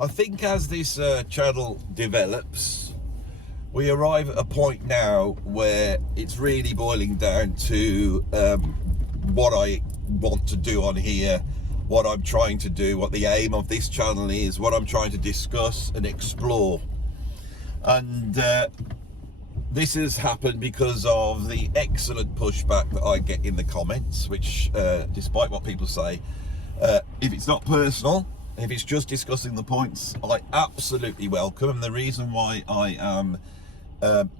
I think as this channel develops, we arrive at a point now where it's really boiling down to what I want to do on here, what I'm trying to do, what the aim of this channel is, what I'm trying to discuss and explore. And this has happened because of the excellent pushback that I get in the comments, which despite what people say, if it's not personal, if it's just discussing the points, I absolutely welcome. And the reason why I am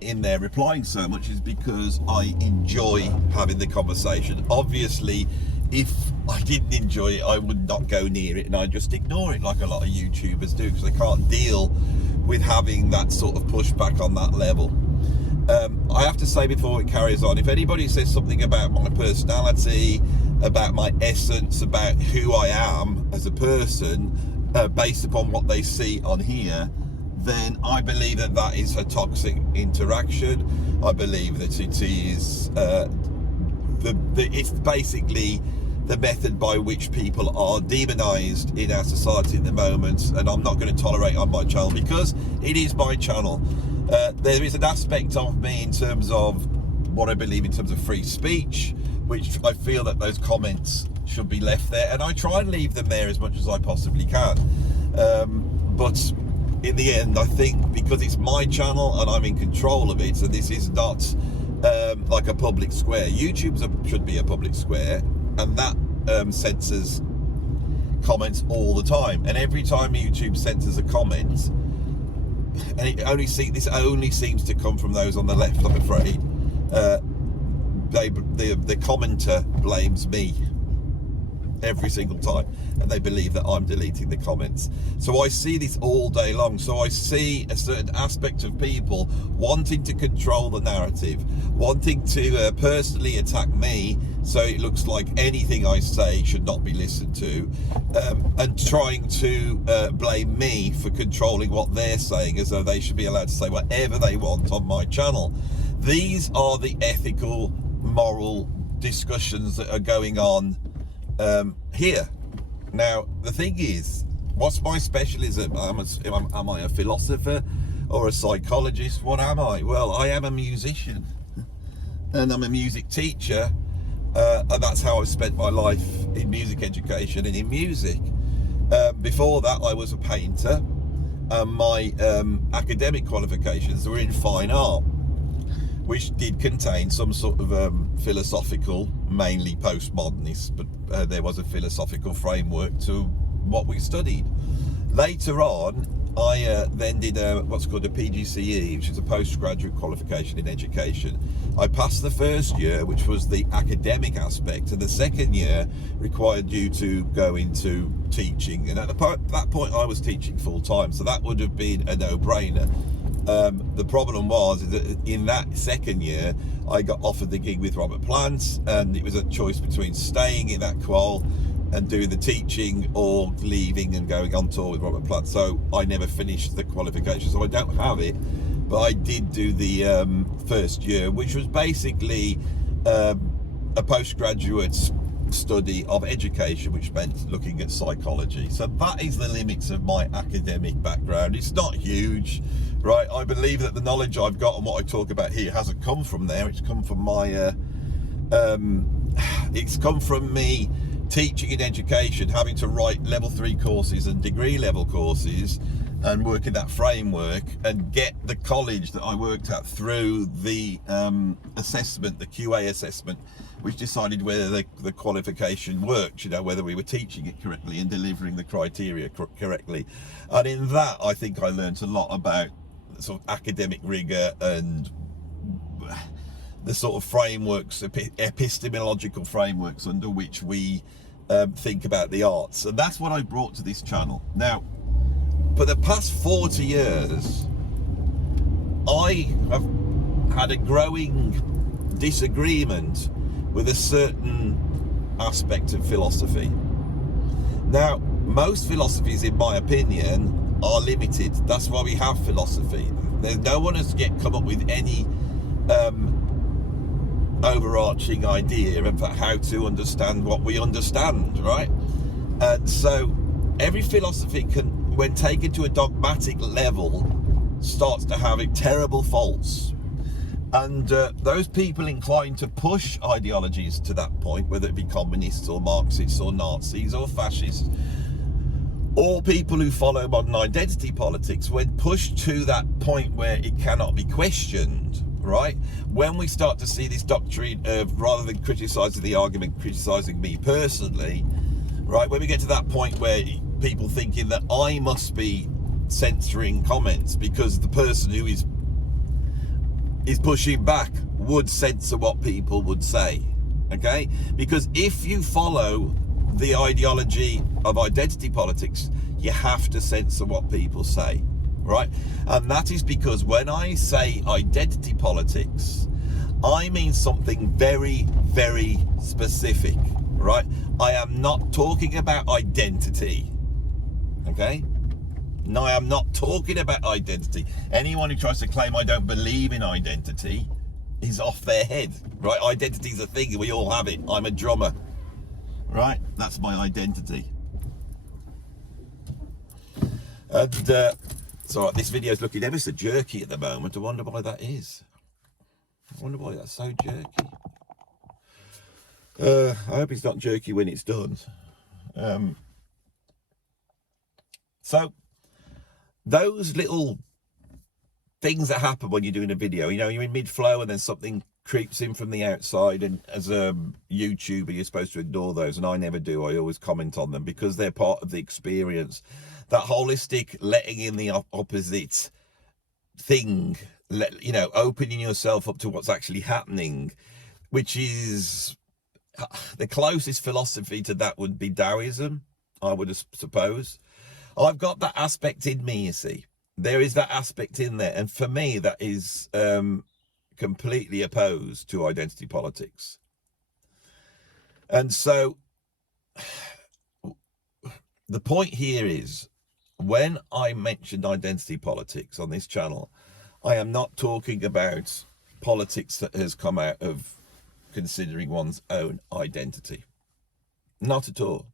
in there replying so much is because I enjoy having the conversation. Obviously, if I didn't enjoy it, I would not go near it and I'd just ignore it like a lot of YouTubers do, because they can't deal with having that sort of pushback on that level. I have to say before it carries on, if anybody says something about my personality, about my essence, about who I am as a person, based upon what they see on here, then I believe that that is a toxic interaction. I believe that it is it's basically the method by which people are demonized in our society at the moment, and I'm not going to tolerate on my channel, because it is my channel. There is an aspect of me in terms of what I believe in terms of free speech, which I feel that those comments should be left there, and I try and leave them there as much as I possibly can. But in the end, I think because it's my channel and I'm in control of it, so this is not like a public square. YouTube should be a public square, and that censors comments all the time. And every time YouTube censors a comment, and this only seems to come from those on the left, I'm afraid, the commenter blames me every single time, and they believe that I'm deleting the comments. So I see this all day long. So I see a certain aspect of people wanting to control the narrative, wanting to personally attack me, so it looks like anything I say should not be listened to, and trying to blame me for controlling what they're saying, as though they should be allowed to say whatever they want on my channel. These are the ethical, moral discussions that are going on here. Now, the thing is, what's my specialism? Am I a philosopher or a psychologist? What am I? Well, I am a musician, and I'm a music teacher, and that's how I've spent my life, in music education and in music. Before that, I was a painter, and my academic qualifications were in fine art, which did contain some sort of philosophical, mainly postmodernist, but there was a philosophical framework to what we studied. Later on, I then did what's called a PGCE, which is a postgraduate qualification in education. I passed the first year, which was the academic aspect, and the second year required you to go into teaching. And at that point, I was teaching full time, so that would have been a no-brainer. The problem was that in that second year, I got offered the gig with Robert Plant, and it was a choice between staying in that qual and doing the teaching, or leaving and going on tour with Robert Plant. So I never finished the qualification, so I don't have it, but I did do the first year, which was basically a postgraduate study of education, which meant looking at psychology. So that is the limits of my academic background. It's not huge, right? I believe that the knowledge I've got and what I talk about here hasn't come from there. It's come from my it's come from me teaching in education, having to write level 3 courses and degree level courses, and work in that framework, and get the college that I worked at through the assessment, the QA assessment, which decided whether the qualification worked, you know, whether we were teaching it correctly and delivering the criteria correctly. And in that, I think I learned a lot about sort of academic rigor and the sort of frameworks, epistemological frameworks under which we think about the arts. And that's what I brought to this channel. Now, for the past 40 years, I have had a growing disagreement with a certain aspect of philosophy. Now, most philosophies, in my opinion, are limited. That's why we have philosophy. There's no one has yet come up with any overarching idea about how to understand what we understand, right? And so every philosophy when taken to a dogmatic level, starts to have terrible faults. And those people inclined to push ideologies to that point, whether it be communists or Marxists or Nazis or fascists, or people who follow modern identity politics, when pushed to that point where it cannot be questioned, right? When we start to see this doctrine of, rather than criticising the argument, criticising me personally, right? When we get to that point where people thinking that I must be censoring comments because the person who is pushing back would censor what people would say, okay? Because if you follow the ideology of identity politics, you have to censor what people say, right? And that is because when I say identity politics, I mean something very, very specific, right? I am not talking about identity, okay? No, I am not talking about identity. Anyone who tries to claim I don't believe in identity is off their head, right? Identity is a thing, we all have it. I'm a drummer, right? That's my identity. And so this video is looking ever so jerky at the moment. I wonder why that is. I wonder why that's so jerky. I hope it's not jerky when it's done. So those little things that happen when you're doing a video, you know, you're in mid-flow and then something creeps in from the outside, and as a YouTuber you're supposed to ignore those, and I never do. I always comment on them because they're part of the experience. That holistic letting in the opposite thing, you know, opening yourself up to what's actually happening, which is the closest philosophy to that would be Taoism, I would suppose. I've got that aspect in me, you see. There is that aspect in there, and for me that is completely opposed to identity politics. And so the point here is, when I mentioned identity politics on this channel, I am not talking about politics that has come out of considering one's own identity. Not at all.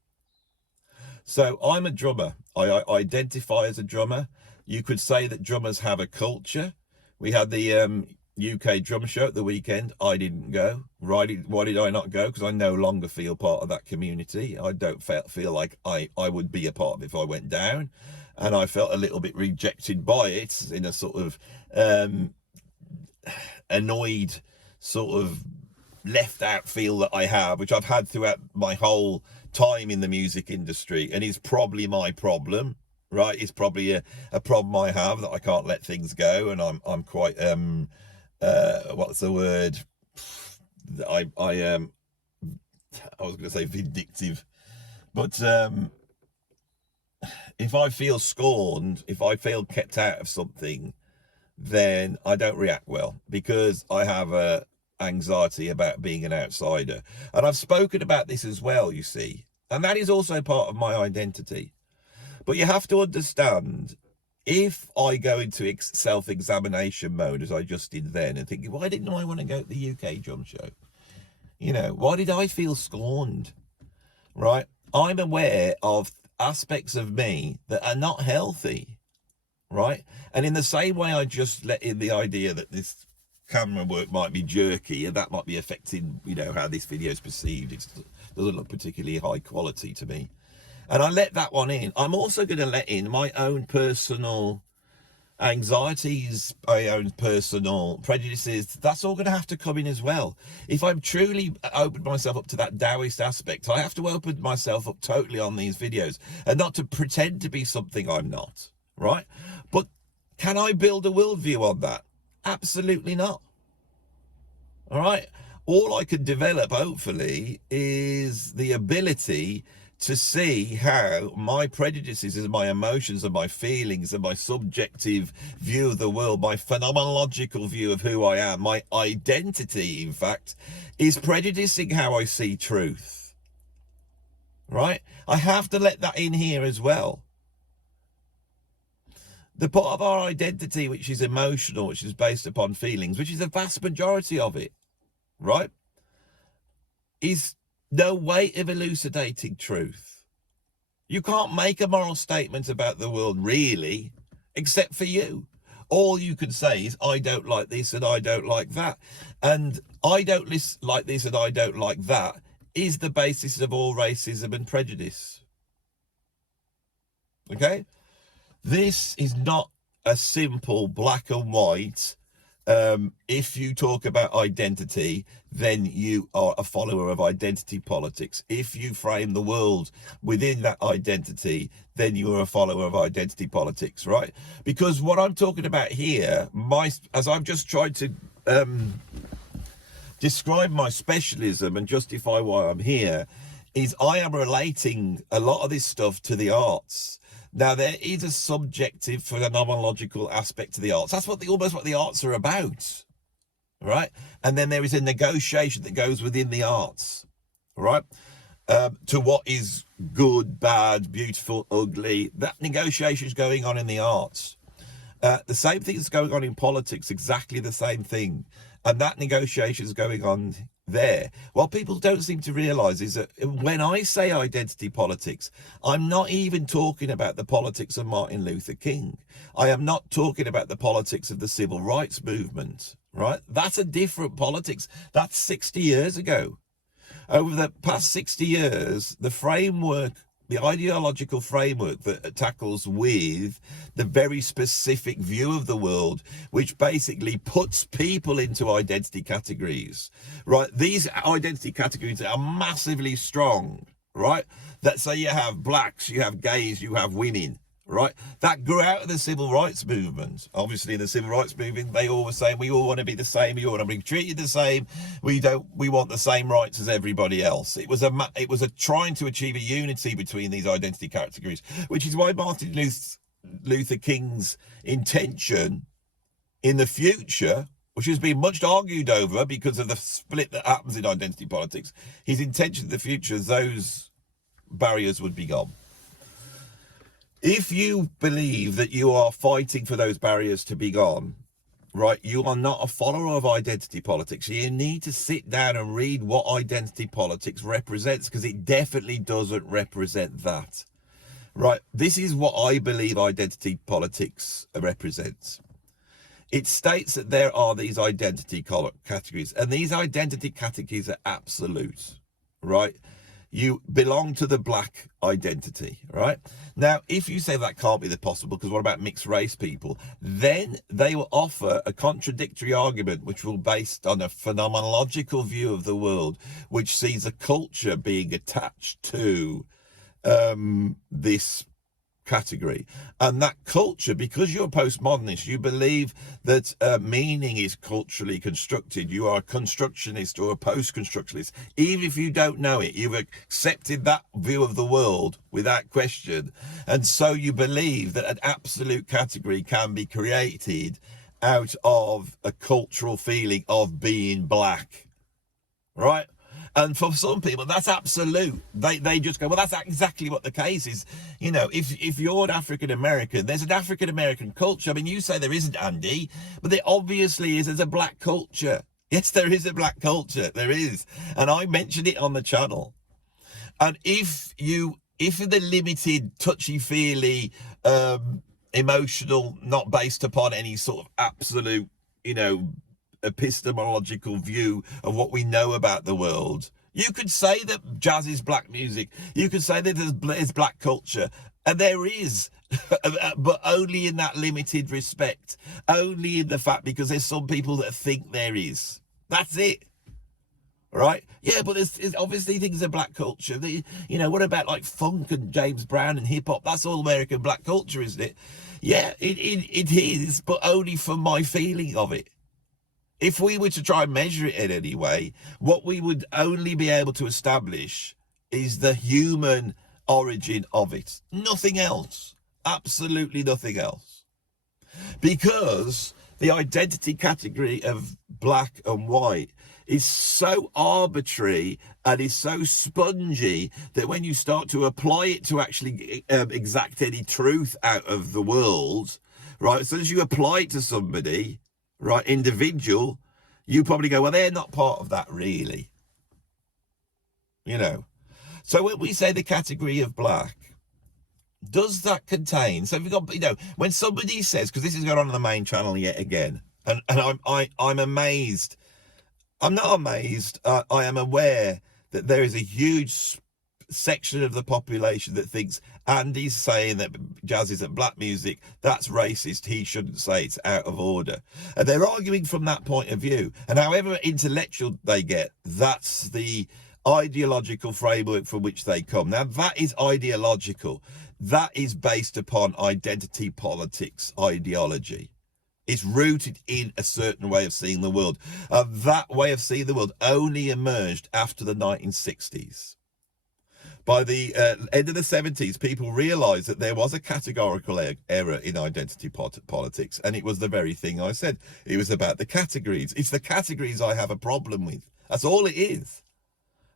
So I'm a drummer. I identify as a drummer. You could say that drummers have a culture. We had the UK drum show at the weekend. I didn't go. Why did I not go? Because I no longer feel part of that community. I don't feel like I would be a part of it if I went down. And I felt a little bit rejected by it, in a sort of annoyed, sort of left out feel that I have, which I've had throughout my whole time in the music industry, and it's probably my problem, right? It's probably a problem I have, that I can't let things go, and I'm quite what's the word? I was going to say vindictive, but if I feel scorned, if I feel kept out of something, then I don't react well, because I have a anxiety about being an outsider. And I've spoken about this as well, you see, and that is also part of my identity. But you have to understand, if I go into self-examination mode, as I just did then, and thinking, why didn't I want to go to the UK drum show? You know, why did I feel scorned? Right? I'm aware of aspects of me that are not healthy, right? And in the same way I just let in the idea that this camera work might be jerky, and that might be affecting, you know, how this video is perceived. It doesn't look particularly high quality to me, and I let that one in. I'm also going to let in my own personal anxieties, my own personal prejudices. That's all going to have to come in as well. If I'm truly opened myself up to that Taoist aspect, I have to open myself up totally on these videos, and not to pretend to be something I'm not, right? But can I build a worldview on that? Absolutely not. All right. All I can develop, hopefully, is the ability to see how my prejudices and my emotions and my feelings and my subjective view of the world, my phenomenological view of who I am, my identity, in fact, is prejudicing how I see truth. Right? I have to let that in here as well. The part of our identity which is emotional, which is based upon feelings, which is the vast majority of it, right, is no way of elucidating truth. You can't make a moral statement about the world, really, except for you. All you can say is, I don't like this and I don't like that. And I don't like this and I don't like that is the basis of all racism and prejudice. Okay? This is not a simple black and white. If you talk about identity, then you are a follower of identity politics. If you frame the world within that identity, then you are a follower of identity politics, right? Because what I'm talking about here, as I've just tried to describe my specialism and justify why I'm here, is I am relating a lot of this stuff to the arts. Now, there is a subjective phenomenological aspect to the arts. That's almost what the arts are about, right? And then there is a negotiation that goes within the arts, right? To what is good, bad, beautiful, ugly. That negotiation is going on in the arts. The same thing is going on in politics, exactly the same thing. And that negotiation is going on there. What people don't seem to realise is that when I say identity politics, I'm not even talking about the politics of Martin Luther King. I am not talking about the politics of the civil rights movement, right? That's a different politics. That's 60 years ago. Over the past 60 years, the framework, the ideological framework that tackles with the very specific view of the world, which basically puts people into identity categories, right? These identity categories are massively strong, right? Let's say you have blacks, you have gays, you have women, right? That grew out of the civil rights movement. Obviously, in the civil rights movement, they all were saying we all want to be the same, we all want to be treated the same, we want the same rights as everybody else. It was a trying to achieve a unity between these identity categories, which is why Martin Luther King's intention in the future, which has been much argued over because of the split that happens in identity politics, his intention in the future is those barriers would be gone. If you believe that you are fighting for those barriers to be gone, right, you are not a follower of identity politics. You need to sit down and read what identity politics represents, because it definitely doesn't represent that, right? This is what I believe identity politics represents. It states that there are these identity categories, and these identity categories are absolute, right? You belong to the black identity, right? Now, if you say that can't be possible, because what about mixed race people? Then they will offer a contradictory argument, which will be based on a phenomenological view of the world, which sees a culture being attached to this category. And that culture, because you're a postmodernist, you believe that meaning is culturally constructed. You are a constructionist or a post-constructionist. Even if you don't know it, you've accepted that view of the world without question. And so you believe that an absolute category can be created out of a cultural feeling of being black, right? And for some people, that's absolute. They just go, well, that's exactly what the case is. You know, if you're an African-American, there's an African-American culture. I mean, you say there isn't, Andy, but there obviously is. There's a black culture. Yes, there is a black culture. There is. And I mentioned it on the channel. And if the limited, touchy-feely, emotional, not based upon any sort of absolute, epistemological view of what we know about the world, you could say that jazz is black music. You could say that there's black culture, and there is, but only in that limited respect, only in the fact because there's some people that think there is. That's it, right? Yeah, but there's obviously things of black culture. What about like funk and James Brown and hip hop? That's all American black culture, isn't it? Yeah, it is, but only from my feeling of it. If we were to try and measure it in any way, what we would only be able to establish is the human origin of it. Nothing else. Absolutely nothing else. Because the identity category of black and white is so arbitrary and is so spongy that when you start to apply it to actually exact any truth out of the world, right, so as you apply it to somebody, right, individual, you probably go, well, they're not part of that, really. So when we say the category of black, Does that contain, so we've got, when somebody says, because this is going on the main channel yet again, and I'm amazed. I'm not amazed. I am aware that there is a huge section of the population that thinks Andy's saying that jazz isn't black music, that's racist, he shouldn't say it's out of order. And they're arguing from that point of view. And however intellectual they get, that's the ideological framework from which they come. Now, that is ideological. That is based upon identity politics ideology. It's rooted in a certain way of seeing the world. That way of seeing the world only emerged after the 1960s. By the end of the 70s, people realised that there was a categorical error in identity politics, and it was the very thing I said. It was about the categories. It's the categories I have a problem with. That's all it is.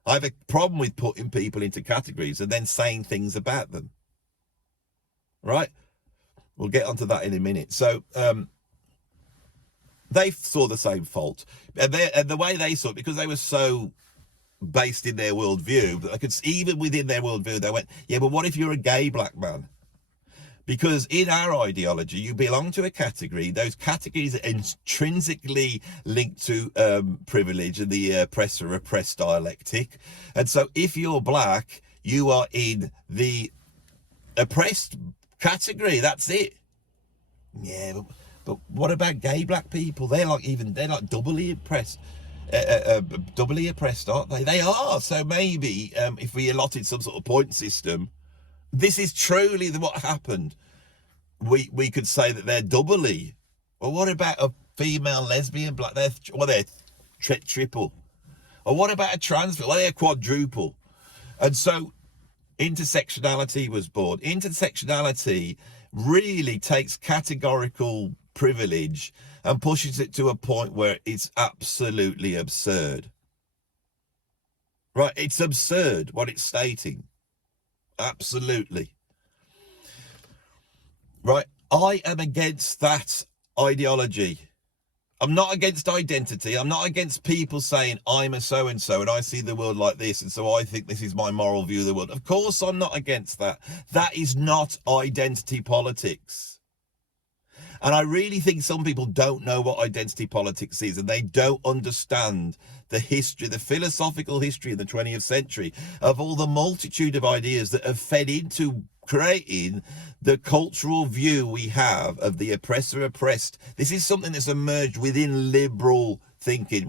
I have a problem with putting people into categories and then saying things about them. Right? We'll get onto that in a minute. So, they saw the same fault, and the way they saw it, because they were so based in their worldview, that I could, even within their worldview, they went, yeah, but what if you're a gay black man? Because in our ideology, you belong to a category. Those categories are intrinsically linked to privilege and the oppressor-oppressed dialectic. And so if you're black, you are in the oppressed category. That's it. Yeah, but what about gay black people? They're like doubly oppressed. Doubly oppressed, aren't they? They are. So maybe if we allotted some sort of point system, this is truly what happened. We could say that they're doubly. Well, what about a female lesbian black? They're triple. Or what about a trans? Well, they're quadruple. And so intersectionality was born. Intersectionality really takes categorical privilege and pushes it to a point where it's absolutely absurd. Right? It's absurd what it's stating. Absolutely. Right? I am against that ideology. I'm not against identity. I'm not against people saying I'm a so-and-so and I see the world like this, and so I think this is my moral view of the world. Of course I'm not against that. That is not identity politics. And I really think some people don't know what identity politics is, and they don't understand the history, the philosophical history in the 20th century of all the multitude of ideas that have fed into creating the cultural view we have of the oppressor-oppressed. This is something that's emerged within liberal thinking.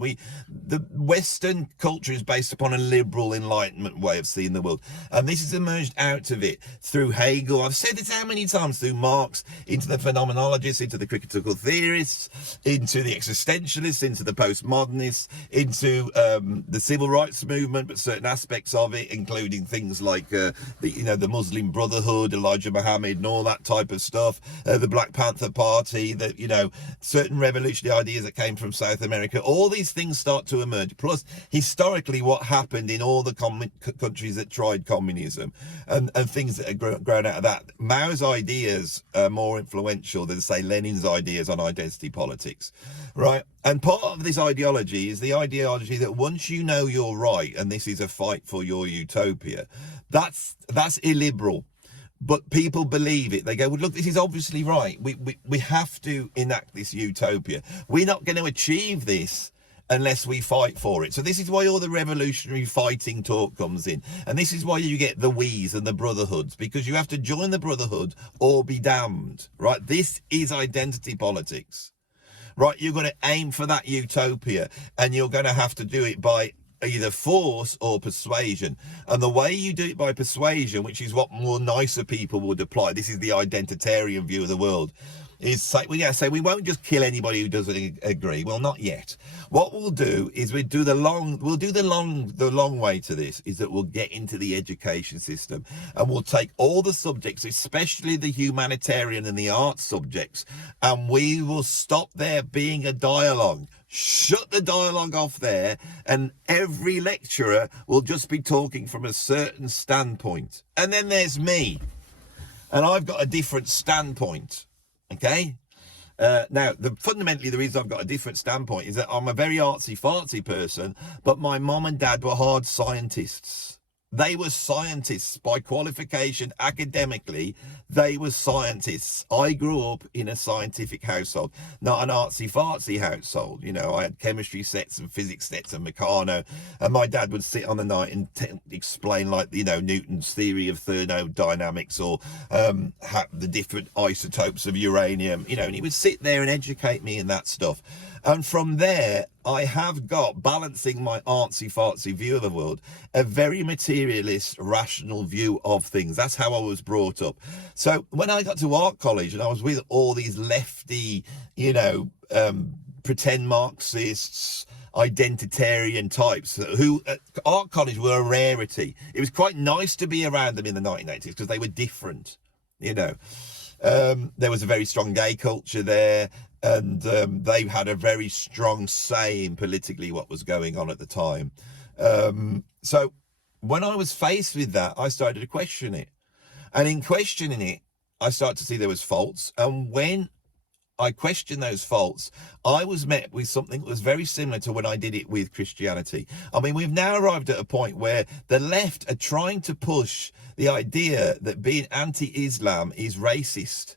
The Western culture is based upon a liberal Enlightenment way of seeing the world, and this has emerged out of it through Hegel. I've said this how many times, through Marx, into the phenomenologists, into the critical theorists, into the existentialists, into the postmodernists, into the civil rights movement, but certain aspects of it, including things like the Muslim Brotherhood, Elijah Muhammad, and all that type of stuff, the Black Panther Party, certain revolutionary ideas that came from South America. All these things start to emerge. Plus, historically, what happened in all the countries that tried communism and things that have grown out of that. Mao's ideas are more influential than, say, Lenin's ideas on identity politics, right? And part of this ideology is the ideology that once you know you're right, and this is a fight for your utopia, that's illiberal. But people believe it. They go, well, look, this is obviously right. We have to enact this utopia. We're not going to achieve this unless we fight for it. So this is why all the revolutionary fighting talk comes in. And this is why you get the we's and the brotherhoods, because you have to join the brotherhood or be damned, right? This is identity politics, right? You're going to aim for that utopia, and you're going to have to do it by either force or persuasion. And the way you do it by persuasion, which is what more nicer people would apply, this is the identitarian view of the world, is say we won't just kill anybody who doesn't agree. Well, not yet. What we'll do is the long way to this is that we'll get into the education system, and we'll take all the subjects, especially the humanitarian and the arts subjects, and we will stop there being a dialogue. Shut the dialogue off there, and every lecturer will just be talking from a certain standpoint. And then there's me, and I've got a different standpoint. Okay, now fundamentally the reason I've got a different standpoint is that I'm a very artsy fartsy person, but my mom and dad were hard scientists. They were scientists by qualification. Academically, they were scientists. I grew up in a scientific household, not an artsy-fartsy household. You know, I had chemistry sets and physics sets and Meccano, and my dad would sit on the night and explain, like, you know, Newton's theory of thermodynamics, or the different isotopes of uranium, you know, and he would sit there and educate me in that stuff. And from there, I have got, balancing my artsy-fartsy view of the world, a very materialist, rational view of things. That's how I was brought up. So when I got to art college and I was with all these lefty, you know, pretend Marxists, identitarian types who at art college were a rarity. It was quite nice to be around them in the 1980s because they were different, you know. There was a very strong gay culture there, and they had a very strong say in politically what was going on at the time. So when I was faced with that, I started to question it. And in questioning it, I started to see there was faults. And when I questioned those faults, I was met with something that was very similar to when I did it with Christianity. I mean, we've now arrived at a point where the left are trying to push the idea that being anti-Islam is racist,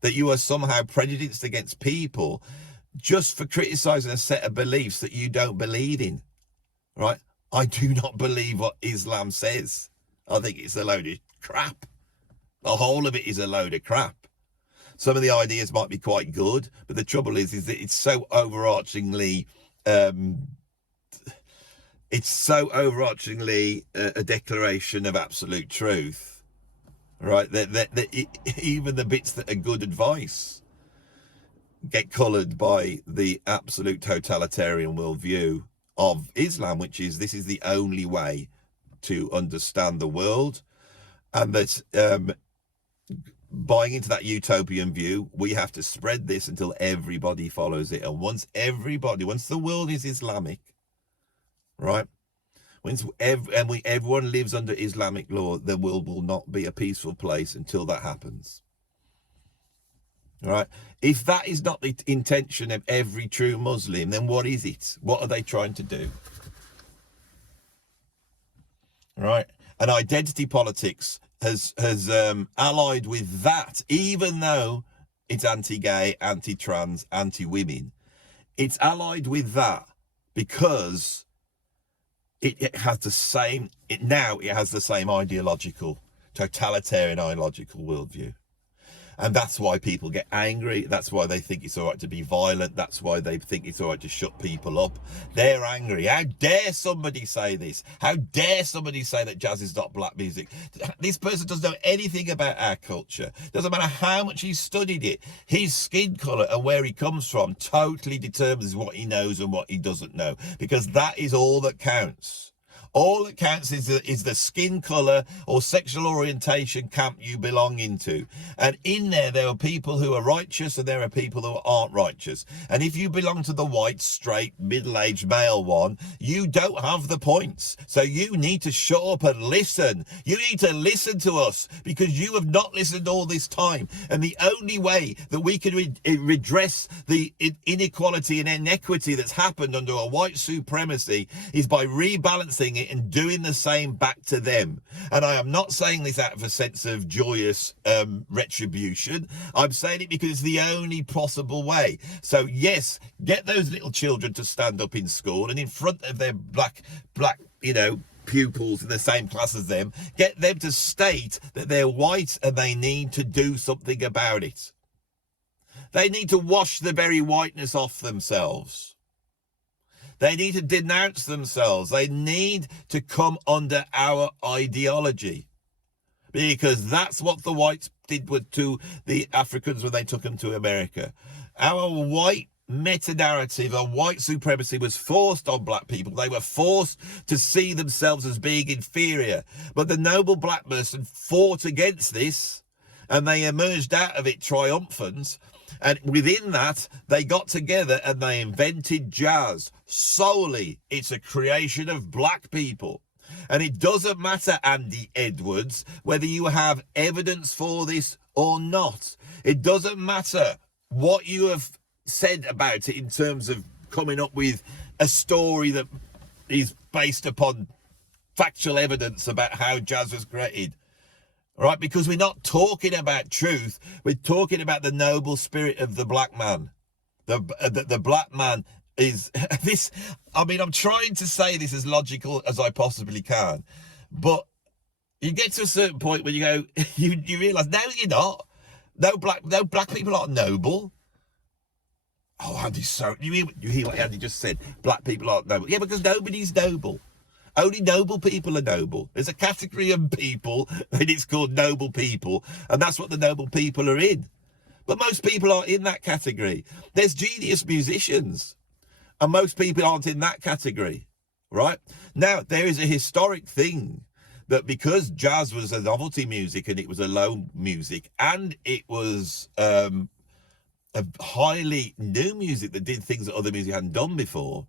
that you are somehow prejudiced against people just for criticizing a set of beliefs that you don't believe in, right? I do not believe what Islam says. I think it's a load of crap. The whole of it is a load of crap. Some of the ideas might be quite good, but the trouble is that it's so overarchingly, a declaration of absolute truth, right? That even the bits that are good advice get coloured by the absolute totalitarian worldview of Islam, which is this is the only way to understand the world, and that buying into that utopian view, we have to spread this until everybody follows it. And once the world is Islamic, right? Everyone lives under Islamic law, the world will not be a peaceful place until that happens. All right? If that is not the intention of every true Muslim, then what is it? What are they trying to do? All right? And identity politics has allied with that, even though it's anti-gay, anti-trans, anti-women. It's allied with that because it has the same ideological, totalitarian ideological worldview. And that's why people get angry. That's why they think it's all right to be violent. That's why they think it's all right to shut people up. They're angry. How dare somebody say this? How dare somebody say that jazz is not black music? This person doesn't know anything about our culture. Doesn't matter how much he's studied it. His skin colour and where he comes from totally determines what he knows and what he doesn't know. Because that is all that counts. All that counts is the skin colour or sexual orientation camp you belong into. And in there are people who are righteous and there are people who aren't righteous. And if you belong to the white, straight, middle-aged male one, you don't have the points. So you need to shut up and listen. You need to listen to us because you have not listened all this time. And the only way that we can redress the inequality and inequity that's happened under a white supremacy is by rebalancing it and doing the same back to them. And I am not saying this out of a sense of joyous retribution. I'm saying it because it's the only possible way. So yes, get those little children to stand up in school and in front of their black, you know, pupils in the same class as them, get them to state that they're white and they need to do something about it. They need to wash the very whiteness off themselves. They need to denounce themselves. They need to come under our ideology. Because that's what the whites did to the Africans when they took them to America. Our white meta-narrative of white supremacy was forced on black people. They were forced to see themselves as being inferior. But the noble black person fought against this, and they emerged out of it triumphant. And within that, they got together and they invented jazz. Solely, it's a creation of black people. And it doesn't matter, Andy Edwards, whether you have evidence for this or not. It doesn't matter what you have said about it in terms of coming up with a story that is based upon factual evidence about how jazz was created. Right? Because we're not talking about truth. We're talking about the noble spirit of the black man. The black man is this. I mean, I'm trying to say this as logical as I possibly can, but you get to a certain point when you go, you realise, no, you're not. No black people aren't noble. Oh, Andy's so... You hear what Andy just said? Black people aren't noble. Yeah, because nobody's noble. Only noble people are noble. There's a category of people, and it's called noble people, and that's what the noble people are in. But most people aren't in that category. There's genius musicians, and most people aren't in that category, right? Now, there is a historic thing that because jazz was a novelty music, and it was a low music, and it was... a highly new music that did things that other music hadn't done before.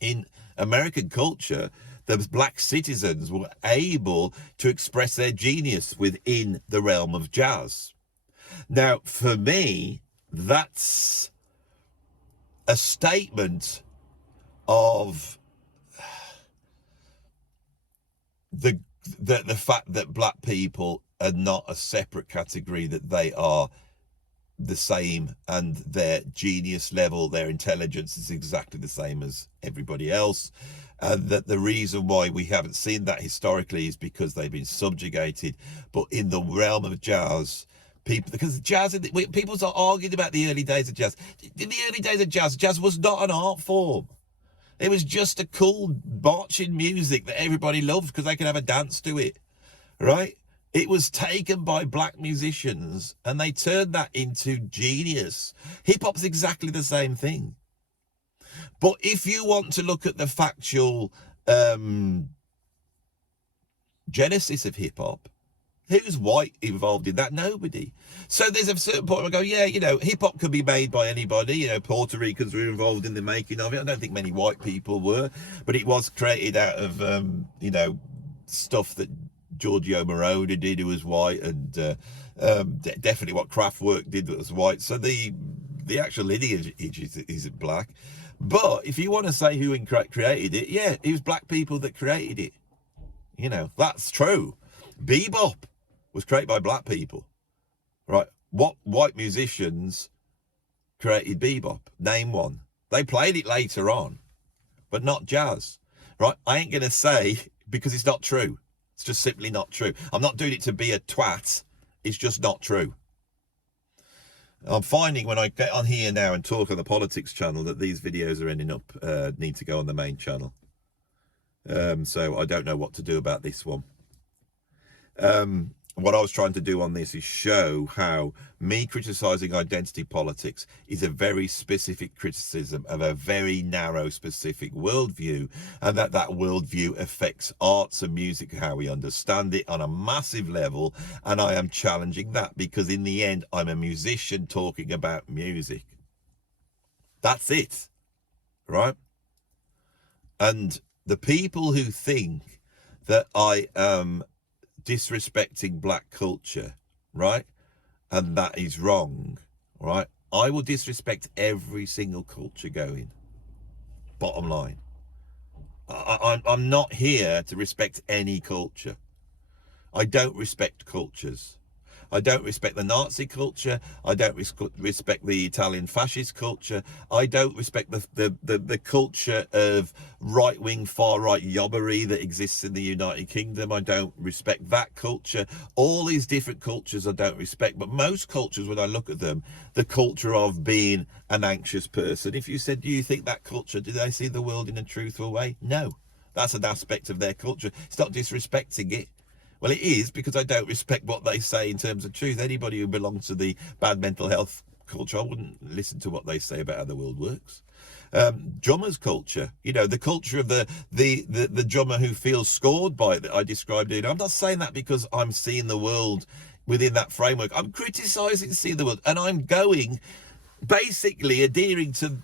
In American culture, the black citizens were able to express their genius within the realm of jazz. Now, for me, that's a statement of the fact that black people are not a separate category, that they are the same, and their genius level, their intelligence is exactly the same as everybody else, and that the reason why we haven't seen that historically is because they've been subjugated. But in the realm of jazz, because jazz, people are arguing about the early days of jazz. In the early days of jazz was not an art form. It was just a cool marching music that everybody loved because they could have a dance to it, right? It was taken by black musicians and they turned that into genius. Hip hop's exactly the same thing. But if you want to look at the factual genesis of hip hop, who's white involved in that? Nobody. So there's a certain point where I go, yeah, hip hop could be made by anybody. Puerto Ricans were involved in the making of it. I don't think many white people were, but it was created out of, stuff that Giorgio Moroder did, who was white, and definitely what Kraftwerk did that was white. So the actual lineage isn't black. But if you want to say who created it, yeah, it was black people that created it. That's true. Bebop was created by black people, right? What white musicians created bebop? Name one. They played it later on, but not jazz, right? I ain't going to say, because it's not true. It's just simply not true. I'm not doing it to be a twat. It's just not true. I'm finding when I get on here now and talk on the politics channel that these videos are ending up, need to go on the main channel. So I don't know what to do about this one. What I was trying to do on this is show how me criticising identity politics is a very specific criticism of a very narrow, specific worldview, and that worldview affects arts and music, how we understand it, on a massive level. And I am challenging that because in the end, I'm a musician talking about music. That's it, right? And the people who think that I am disrespecting black culture, right, and that is wrong, right, I will disrespect every single culture going. Bottom line, I'm not here to respect any culture. I don't respect cultures. I don't respect the Nazi culture. I don't respect the Italian fascist culture. I don't respect the culture of right-wing, far-right yobbery that exists in the United Kingdom. I don't respect that culture. All these different cultures I don't respect. But most cultures, when I look at them, the culture of being an anxious person, if you said, do you think that culture, do they see the world in a truthful way? No. That's an aspect of their culture. It's not disrespecting it. Well, it is, because I don't respect what they say in terms of truth. Anybody who belongs to the bad mental health culture, I wouldn't listen to what they say about how the world works. Drummer's culture, the culture of the drummer who feels scored by it that I described it. I'm not saying that because I'm seeing the world within that framework. I'm criticising seeing the world, and I'm going, basically adhering to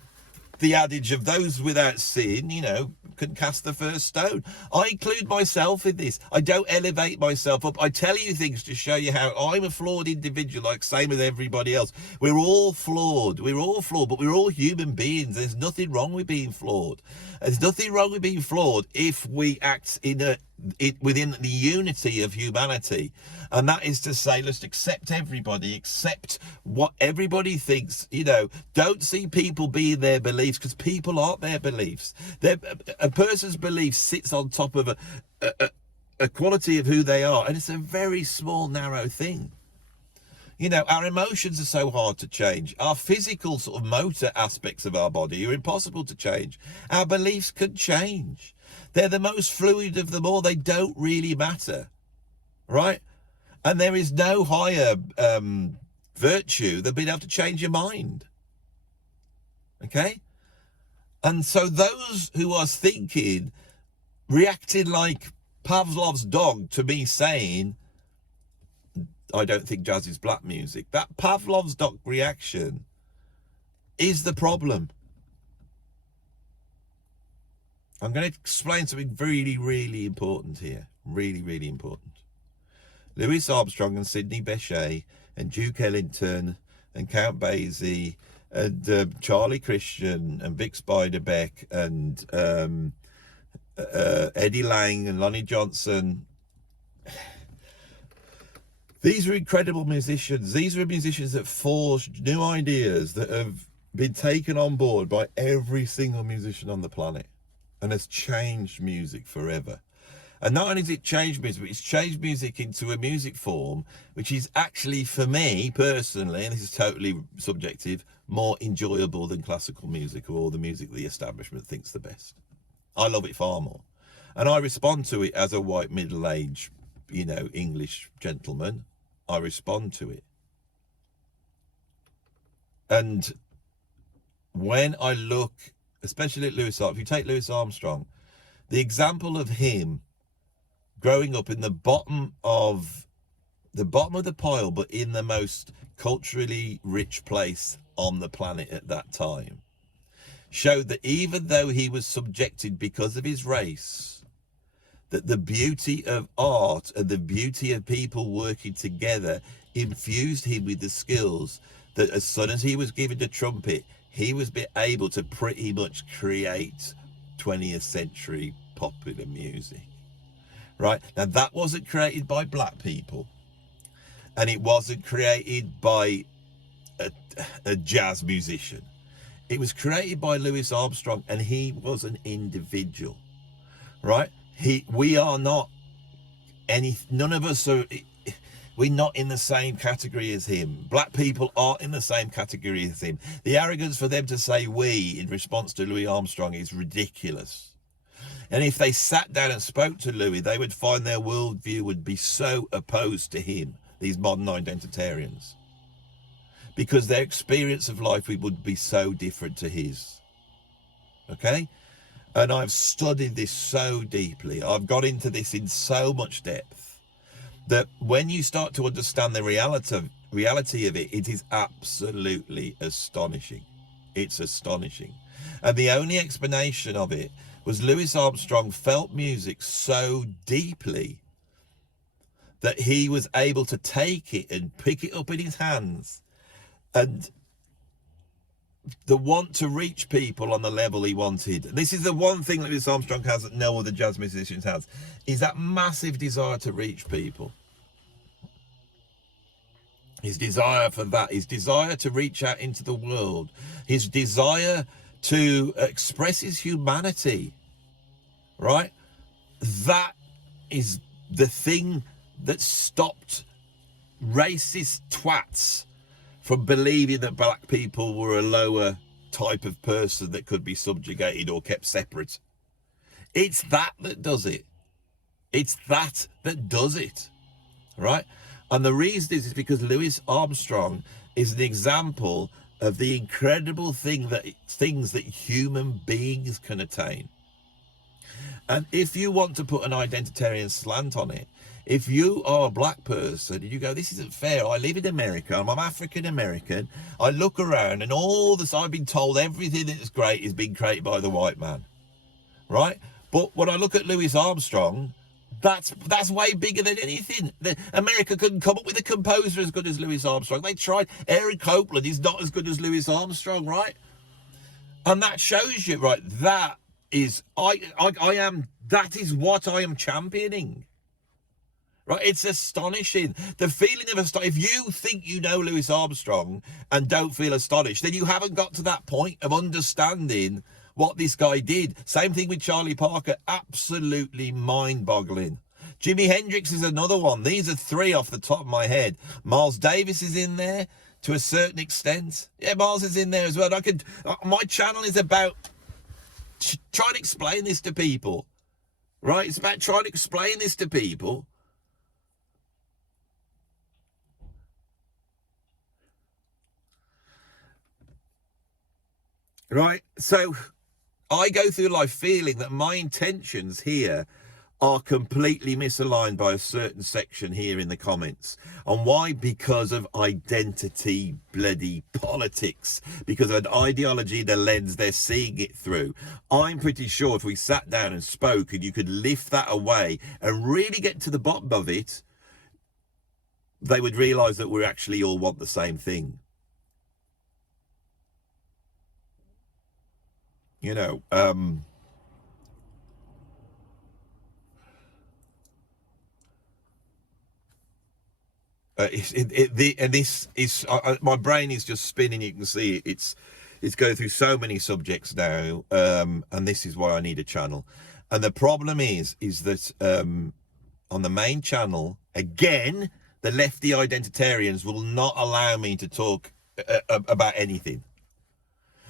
the adage of those without sin, you know, can cast the first stone. I include myself in this. I don't elevate myself up. I tell you things to show you how I'm a flawed individual, like same with everybody else. We're all flawed. We're all flawed, but we're all human beings. There's nothing wrong with being flawed. There's nothing wrong with being flawed if we act within the unity of humanity. And that is to say, let's accept everybody, accept what everybody thinks, you know, don't see people being their beliefs, because people aren't their beliefs. A person's belief sits on top of a quality of who they are, and it's a very small, narrow thing. You know, our emotions are so hard to change. Our physical sort of motor aspects of our body are impossible to change. Our beliefs can change. They're the most fluid of them all. They don't really matter, right? And there is no higher virtue than being able to change your mind, okay? And so those who are thinking, reacting like Pavlov's dog to me saying, I don't think jazz is black music. That Pavlov's dog reaction is the problem. I'm going to explain something really, really important here. Really, really important. Louis Armstrong and Sidney Bechet and Duke Ellington and Count Basie and Charlie Christian and Vic Spiderbeck and Eddie Lang and Lonnie Johnson. These are incredible musicians. These are musicians that forged new ideas that have been taken on board by every single musician on the planet and has changed music forever. And not only has it changed music, but it's changed music into a music form which is actually, for me personally, and this is totally subjective, more enjoyable than classical music or the music the establishment thinks the best. I love it far more. And I respond to it as a white middle-aged, you know, English gentleman. I respond to it. And when I look, especially at Louis Armstrong, if you take Louis Armstrong, the example of him growing up in the bottom of the pile, but in the most culturally rich place on the planet at that time, showed that even though he was subjected because of his race, that the beauty of art and the beauty of people working together infused him with the skills that as soon as he was given the trumpet, he was able to pretty much create 20th century popular music. Right? Now, that wasn't created by black people, and it wasn't created by a jazz musician. It was created by Louis Armstrong, and he was an individual, right? We are not none of us are, we're not in the same category as him. Black people aren't in the same category as him. The arrogance for them to say we in response to Louis Armstrong is ridiculous. And if they sat down and spoke to Louis, they would find their worldview would be so opposed to him, these modern identitarians, because their experience of life would be so different to his. Okay? And I've studied this so deeply. I've got into this in so much depth that when you start to understand the reality of it, it is absolutely astonishing. It's astonishing. And the only explanation of it was Louis Armstrong felt music so deeply that he was able to take it and pick it up in his hands, and the want to reach people on the level he wanted. This is the one thing that Louis Armstrong has that no other jazz musicians has, is that massive desire to reach people. His desire for that, his desire to reach out into the world, his desire to express his humanity, right? That is the thing that stopped racist twats from believing that black people were a lower type of person that could be subjugated or kept separate. It's that does it. It's that does it, right? And the reason is because Louis Armstrong is an example of the incredible things that human beings can attain. And if you want to put an identitarian slant on it, if you are a black person and you go, this isn't fair, I live in America, I'm African American, I look around and all this, I've been told everything that's great is being created by the white man, right? But when I look at Louis Armstrong, that's way bigger than anything. America couldn't come up with a composer as good as Louis Armstrong. They tried. Eric Copeland is not as good as Louis Armstrong, right? And that shows you, right, that is that is what I am championing. Right, it's astonishing. The feeling of if you think you know Louis Armstrong and don't feel astonished, then you haven't got to that point of understanding what this guy did. Same thing with Charlie Parker, absolutely mind-boggling. Jimi Hendrix is another one. These are three off the top of my head. Miles Davis is in there to a certain extent. Yeah, Miles is in there as well. My channel is about trying to explain this to people, right? It's about trying to explain this to people. Right, so I go through life feeling that my intentions here are completely misaligned by a certain section here in the comments. And why? Because of identity bloody politics. Because of an ideology, the lens they're seeing it through. I'm pretty sure if we sat down and spoke and you could lift that away and really get to the bottom of it, they would realise that we actually all want the same thing. You know, this is my brain is just spinning. You can see it's going through so many subjects now, and this is why I need a channel. And the problem is that on the main channel, again, the lefty identitarians will not allow me to talk about anything,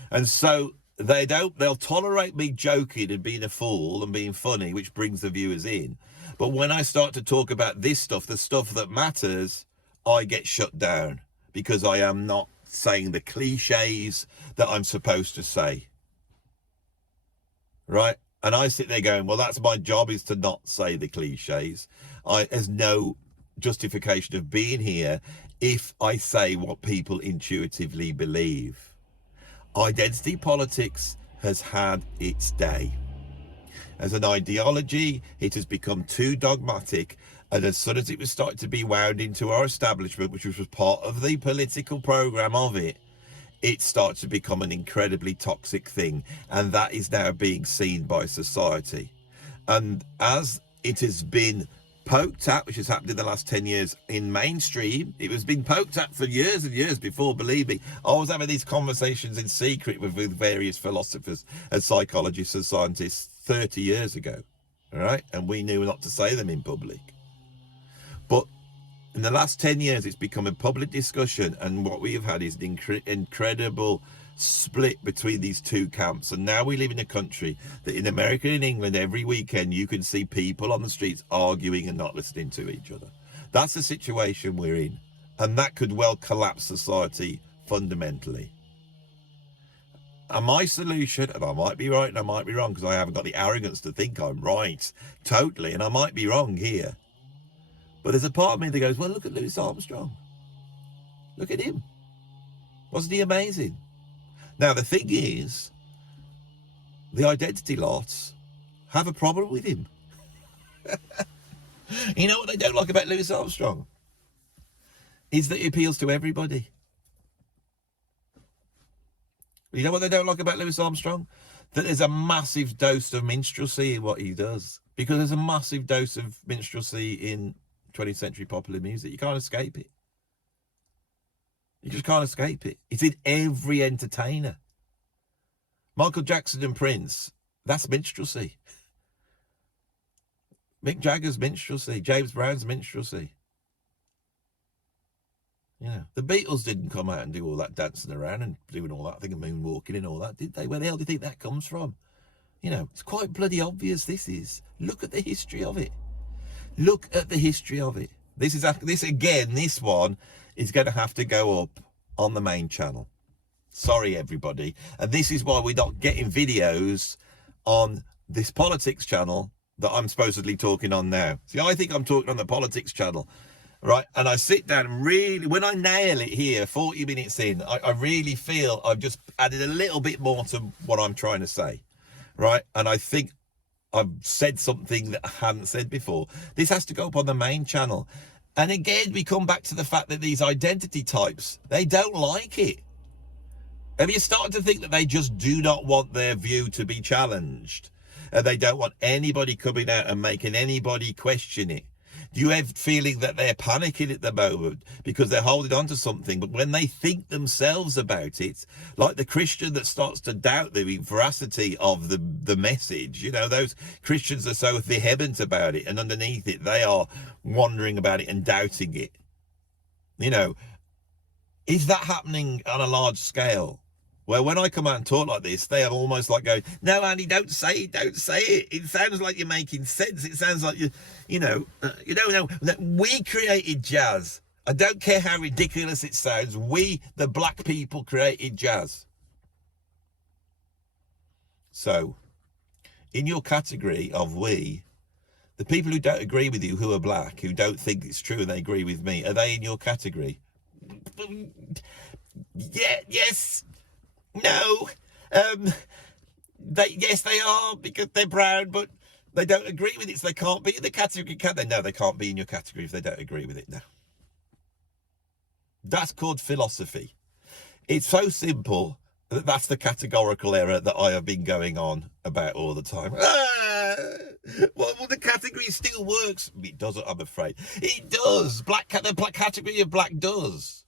and so they'll tolerate me joking and being a fool and being funny, which brings the viewers in. But when I start to talk about this stuff, the stuff that matters, I get shut down because I am not saying the cliches that I'm supposed to say. Right? And I sit there going, well, that's my job, is to not say the cliches. There's no justification of being here if I say what people intuitively believe. Identity politics has had its day. As an ideology, it has become too dogmatic, and as soon as it was starting to be wound into our establishment, which was part of the political program of it, it starts to become an incredibly toxic thing, and that is now being seen by society. And as it has been poked at, which has happened in the last 10 years in mainstream, it was being poked at for years and years before, believe me. I was having these conversations in secret with various philosophers and psychologists and scientists 30 years ago, all right? And we knew not to say them in public. But in the last 10 years, it's become a public discussion, and what we have had is an incredible split between these two camps. And now we live in a country that in America and England, every weekend you can see people on the streets arguing and not listening to each other. That's the situation we're in, and that could well collapse society fundamentally. And my solution, and I might be right and I might be wrong, because I haven't got the arrogance to think I'm right totally, and I might be wrong here, but there's a part of me that goes, well, look at Louis Armstrong, look at him, wasn't he amazing? Now, the thing is, the identity lots have a problem with him. You know what they don't like about Louis Armstrong? Is that he appeals to everybody. You know what they don't like about Louis Armstrong? That there's a massive dose of minstrelsy in what he does. Because there's a massive dose of minstrelsy in 20th century popular music. You can't escape it. You just can't escape it. It's in every entertainer. Michael Jackson and Prince, that's minstrelsy. Mick Jagger's minstrelsy. James Brown's minstrelsy. You know, the Beatles didn't come out and do all that dancing around and doing all that thing and moonwalking and all that, did they? Where the hell do you think that comes from? You know, it's quite bloody obvious this is. Look at the history of it. Look at the history of it. This one is going to have to go up on the main channel. Sorry, everybody. And this is why we're not getting videos on this politics channel that I'm supposedly talking on now. See, I think I'm talking on the politics channel, right? And I sit down and really, when I nail it here, 40 minutes in, I really feel I've just added a little bit more to what I'm trying to say, right? And I think I've said something that I hadn't said before. This has to go up on the main channel. And again, we come back to the fact that these identity types, they don't like it. Have you started to think that they just do not want their view to be challenged? And they don't want anybody coming out and making anybody question it? Do you have feeling that they're panicking at the moment because they're holding on to something, but when they think themselves about it, like the Christian that starts to doubt the veracity of the message, you know, those Christians are so vehement about it, and underneath it, they are wondering about it and doubting it. You know, is that happening on a large scale? Well, when I come out and talk like this, they are almost like going, no, Andy, don't say it, don't say it. It sounds like you're making sense. It sounds like you don't know that we created jazz. I don't care how ridiculous it sounds. We, the black people, created jazz. So, in your category of we, the people who don't agree with you, who are black, who don't think it's true and they agree with me, are they in your category? Yeah, yes. No, yes, they are, because they're brown, but they don't agree with it, so they can't be in the category, can they? No, they can't be in your category if they don't agree with it. No. That's called philosophy. It's so simple that that's the categorical error that I have been going on about all the time. Well, the category still works. It doesn't, I'm afraid. It does. The black category of black does.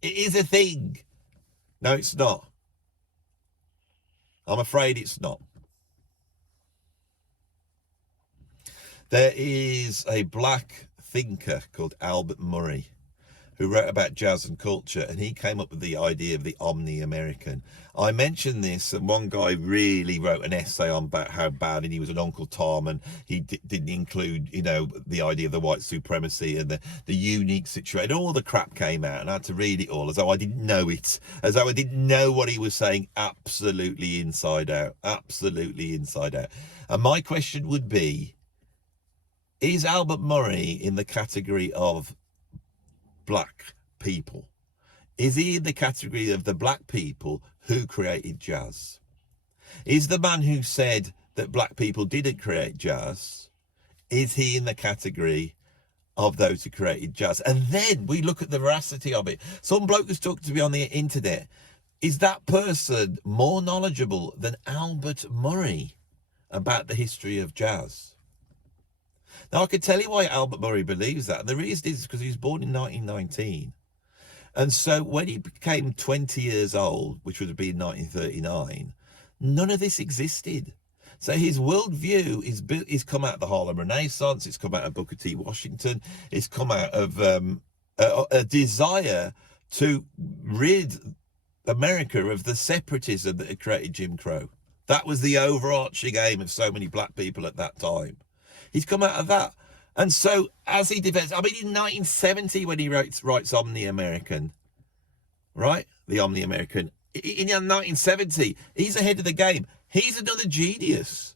It is a thing. No, it's not. I'm afraid it's not. There is a black thinker called Albert Murray who wrote about jazz and culture, and he came up with the idea of the omni-American. I mentioned this, and one guy really wrote an essay on about how bad, and he was an Uncle Tom, and he didn't include, you know, the idea of the white supremacy and the unique situation. All the crap came out, and I had to read it all as though I didn't know it, as though I didn't know what he was saying, absolutely inside out, absolutely inside out. And my question would be, is Albert Murray in the category of black people? Is he in the category of the black people who created jazz? Is the man who said that black people didn't create jazz, is he in the category of those who created jazz? And then we look at the veracity of it. Some bloke who's talking to me on the internet, is that person more knowledgeable than Albert Murray about the history of jazz? Now, I can tell you why Albert Murray believes that. And the reason is because he was born in 1919. And so when he became 20 years old, which would have been 1939, none of this existed. So his worldview is come out of the Harlem Renaissance. It's come out of Booker T. Washington. It's come out of a desire to rid America of the separatism that had created Jim Crow. That was the overarching aim of so many black people at that time. He's come out of that. And so as he develops, I mean, in 1970, when he writes Omni-American, right? The Omni-American. In 1970, he's ahead of the game. He's another genius.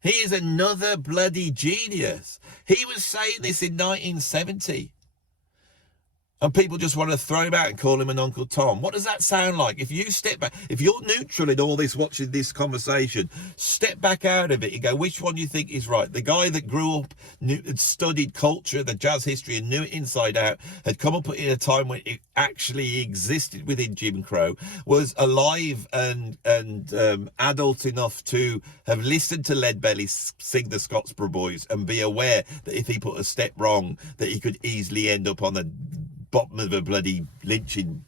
He is another bloody genius. He was saying this in 1970. And people just want to throw him out and call him an Uncle Tom. What does that sound like? If you step back, if you're neutral in all this, watching this conversation, step back out of it and go, which one do you think is right? The guy that grew up, had studied culture, the jazz history, and knew it inside out, had come up in a time when it actually existed within Jim Crow, was alive and adult enough to have listened to Lead Belly sing the Scottsboro Boys and be aware that if he put a step wrong, that he could easily end up on the bottom of a bloody lynching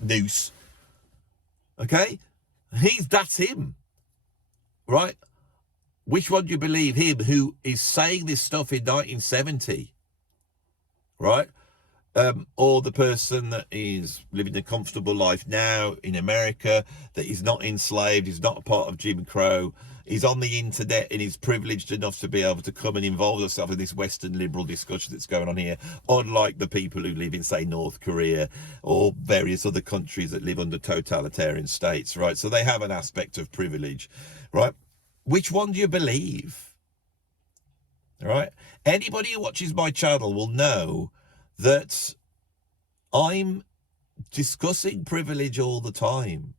noose. Okay, that's him, right? Which one do you believe, him who is saying this stuff in 1970, right, or the person that is living a comfortable life now in America, that is not enslaved, is not a part of Jim Crow, is on the internet and is privileged enough to be able to come and involve herself in this Western liberal discussion that's going on here, unlike the people who live in, say, North Korea or various other countries that live under totalitarian states, right? So they have an aspect of privilege, right? which one do you believe? All right? Anybody who watches my channel will know that I'm discussing privilege all the time.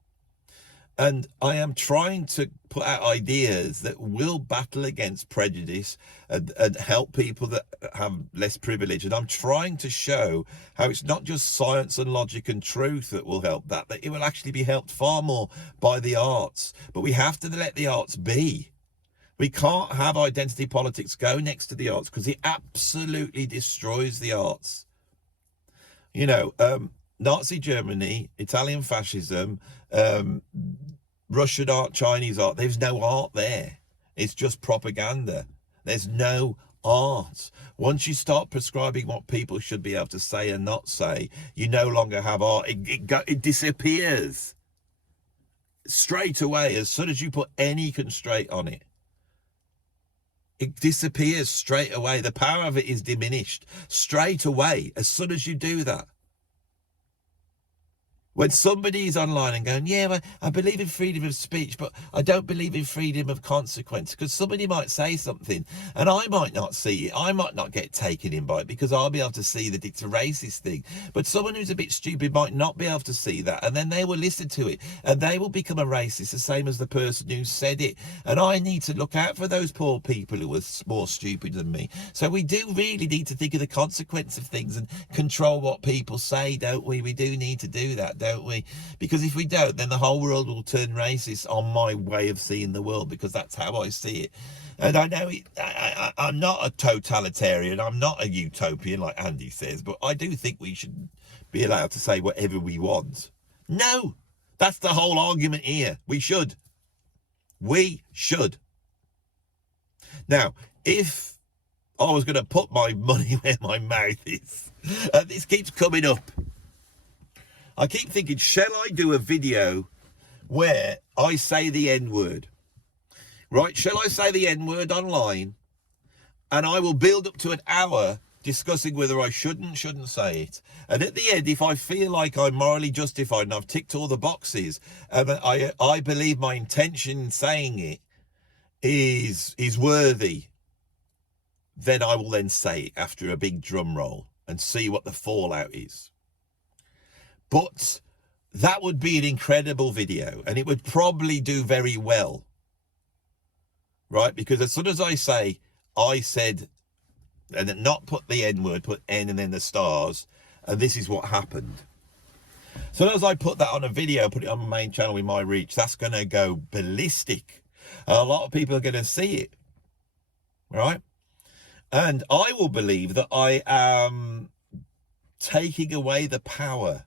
And I am trying to put out ideas that will battle against prejudice and help people that have less privilege. And I'm trying to show how it's not just science and logic and truth that will help that it will actually be helped far more by the arts. But we have to let the arts be. We can't have identity politics go next to the arts because it absolutely destroys the arts. You know, Nazi Germany, Italian fascism, Russian art, Chinese art, there's no art there. It's just propaganda. There's no art. Once you start prescribing what people should be able to say and not say, you no longer have art. It disappears straight away as soon as you put any constraint on it. It disappears straight away. The power of it is diminished straight away as soon as you do that. When somebody is online and going, yeah, well, I believe in freedom of speech, but I don't believe in freedom of consequence, because somebody might say something and I might not see it. I might not get taken in by it because I'll be able to see that it's a racist thing. But someone who's a bit stupid might not be able to see that. And then they will listen to it and they will become a racist, the same as the person who said it. And I need to look out for those poor people who are more stupid than me. So we do really need to think of the consequence of things and control what people say, don't we? We do need to do that, don't we? Because if we don't, then the whole world will turn racist on my way of seeing the world, because that's how I see it. And I know I'm not a totalitarian, I'm not a utopian like Andy says, but I do think we should be allowed to say whatever we want. No, that's the whole argument here. We should. Now, if I was going to put my money where my mouth is, and this keeps coming up, I keep thinking, shall I do a video where I say the N-word? Right? Shall I say the N-word online? And I will build up to an hour discussing whether I shouldn't say it. And at the end, if I feel like I'm morally justified and I've ticked all the boxes, and I believe my intention in saying it is worthy, then I will then say it after a big drum roll and see what the fallout is. But that would be an incredible video, and it would probably do very well, right? Because as soon as I say, I said, and then not put the N-word, put N and then the stars, and this is what happened. So as I put that on a video, put it on my main channel with my reach, that's going to go ballistic. A lot of people are going to see it, right? And I will believe that I am taking away the power.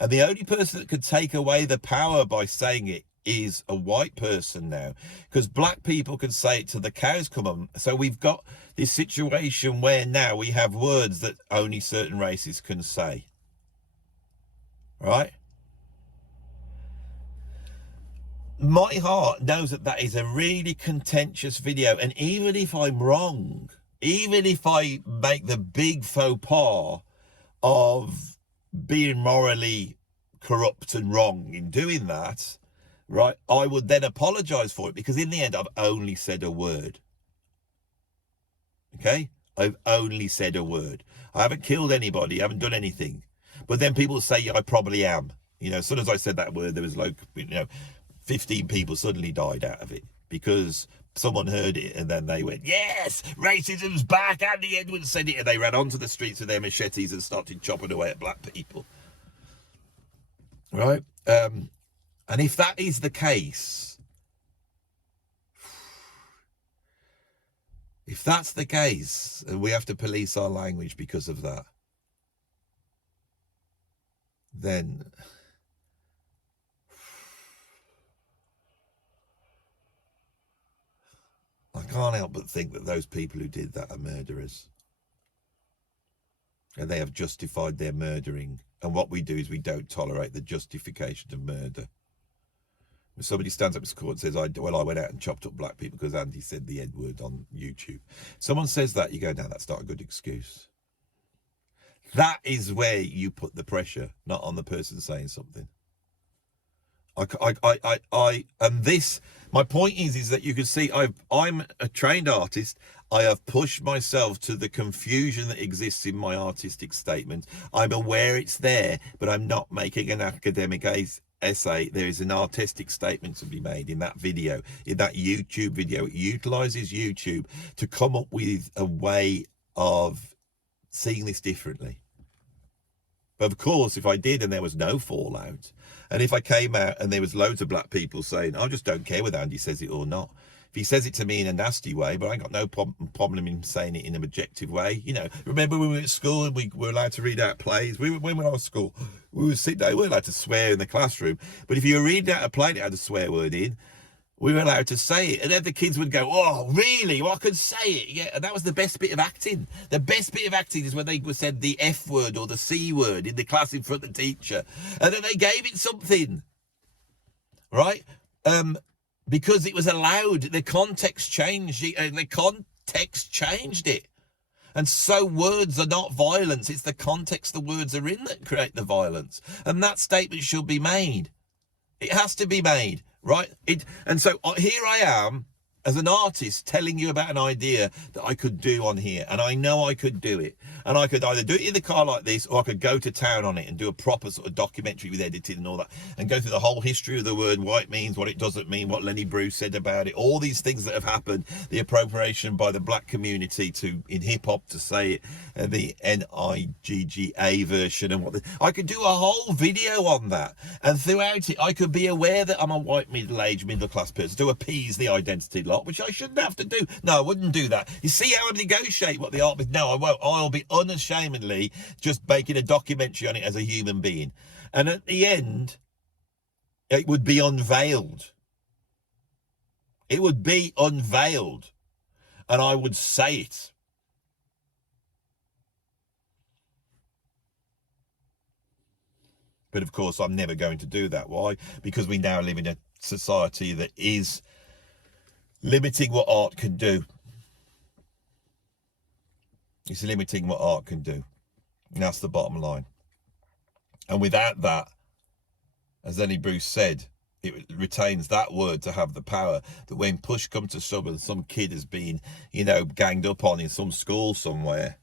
And the only person that could take away the power by saying it is a white person now, because black people can say it till the cows come home. So we've got this situation where now we have words that only certain races can say, right? My heart knows that that is a really contentious video, and even if I'm wrong, even if I make the big faux pas of being morally corrupt and wrong in doing that, right, I would then apologize for it, because in the end I've only said a word. Okay, I've only said a word. I haven't killed anybody, I haven't done anything. But then people say, yeah, I probably am. You know, as soon as I said that word, there was like, 15 people suddenly died out of it because someone heard it and then they went, yes, racism's back. Andy Edwards said it, and they ran onto the streets with their machetes and started chopping away at black people. Right? And if that is the case, if that's the case, and we have to police our language because of that, then I can't help but think that those people who did that are murderers. And they have justified their murdering. And what we do is we don't tolerate the justification of murder. When somebody stands up in court and says, I went out and chopped up black people because Andy said the N-word on YouTube. Someone says that, you go, no, that's not a good excuse. That is where you put the pressure, not on the person saying something. And this, my point is that you can see I'm a trained artist. I have pushed myself to the confusion that exists in my artistic statement. I'm aware it's there, but I'm not making an academic essay. There is an artistic statement to be made in that video, in that YouTube video. It utilizes YouTube to come up with a way of seeing this differently. But of course, if I did and there was no fallout, and if I came out and there was loads of black people saying, I just don't care whether Andy says it or not. If he says it to me in a nasty way, but I got no problem in saying it in an objective way. You know, remember when we were at school and we were allowed to read out plays? When we were at school, we would sit there, we were allowed to swear in the classroom. But if you were reading out a play that had a swear word in, we were allowed to say it. And then the kids would go, oh, really? Well, I could say it. Yeah, and that was the best bit of acting. The best bit of acting is when they said the F word or the C word in the class in front of the teacher. And then they gave it something, right? Because it was allowed. The context changed it. The context changed it. And so words are not violence. It's the context the words are in that create the violence. And that statement should be made. It has to be made, right? And so here I am as an artist telling you about an idea that I could do on here. And I know I could do it. And I could either do it in the car like this, or I could go to town on it and do a proper sort of documentary with editing and all that, and go through the whole history of the word, what it means, what it doesn't mean, what Lenny Bruce said about it, all these things that have happened, the appropriation by the black community in hip-hop to say it, the NIGGA version, and I could do a whole video on that. And throughout it, I could be aware that I'm a white, middle-aged, middle-class person to appease the identity lot, which I shouldn't have to do. No, I wouldn't do that. You see how I negotiate what the art is? No, I won't. I'll be unashamedly just making a documentary on it as a human being. And at the end, it would be unveiled. It would be unveiled. And I would say it. But of course, I'm never going to do that. Why? Because we now live in a society that is limiting what art can do. It's limiting what art can do. And that's the bottom line. And without that, as Lenny Bruce said, it retains that word to have the power that when push comes to shove and some kid has been, ganged up on in some school somewhere,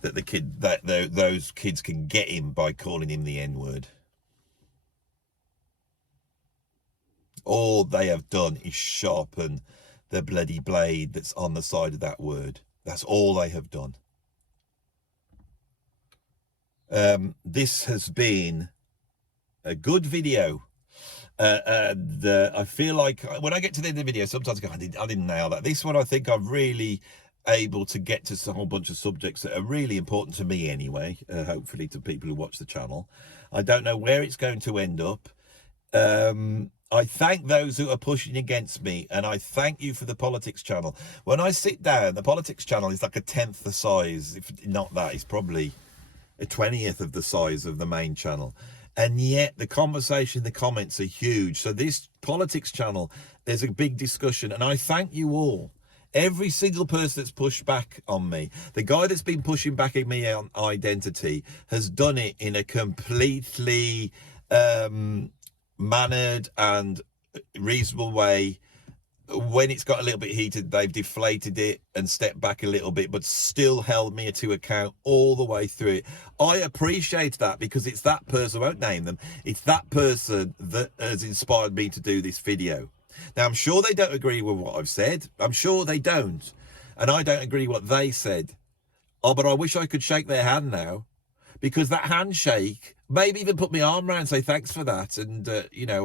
that those kids can get him by calling him the N-word. All they have done is sharpen the bloody blade that's on the side of that word. That's all they have done. This has been a good video. I feel like when I get to the end of the video, sometimes I go, I didn't nail that. This one, I think I'm really able to get to a whole bunch of subjects that are really important to me anyway, hopefully to people who watch the channel. I don't know where it's going to end up. I thank those who are pushing against me, and I thank you for the politics channel. When I sit down, the politics channel is like a 10th the size, if not that, it's probably a 20th of the size of the main channel. And yet the conversation, the comments are huge. So this politics channel, there's a big discussion, and I thank you all. Every single person that's pushed back on me, the guy that's been pushing back at me on identity has done it in a completely mannered and reasonable way. When it's got a little bit heated, they've deflated it and stepped back a little bit, but still held me to account all the way through it. I appreciate that, because it's that person, I won't name them, it's that person that has inspired me to do this video. Now, I'm sure they don't agree with what I've said. I'm sure they don't. And I don't agree with what they said. Oh, but I wish I could shake their hand now, because that handshake, maybe even put my arm around and say thanks for that. And, I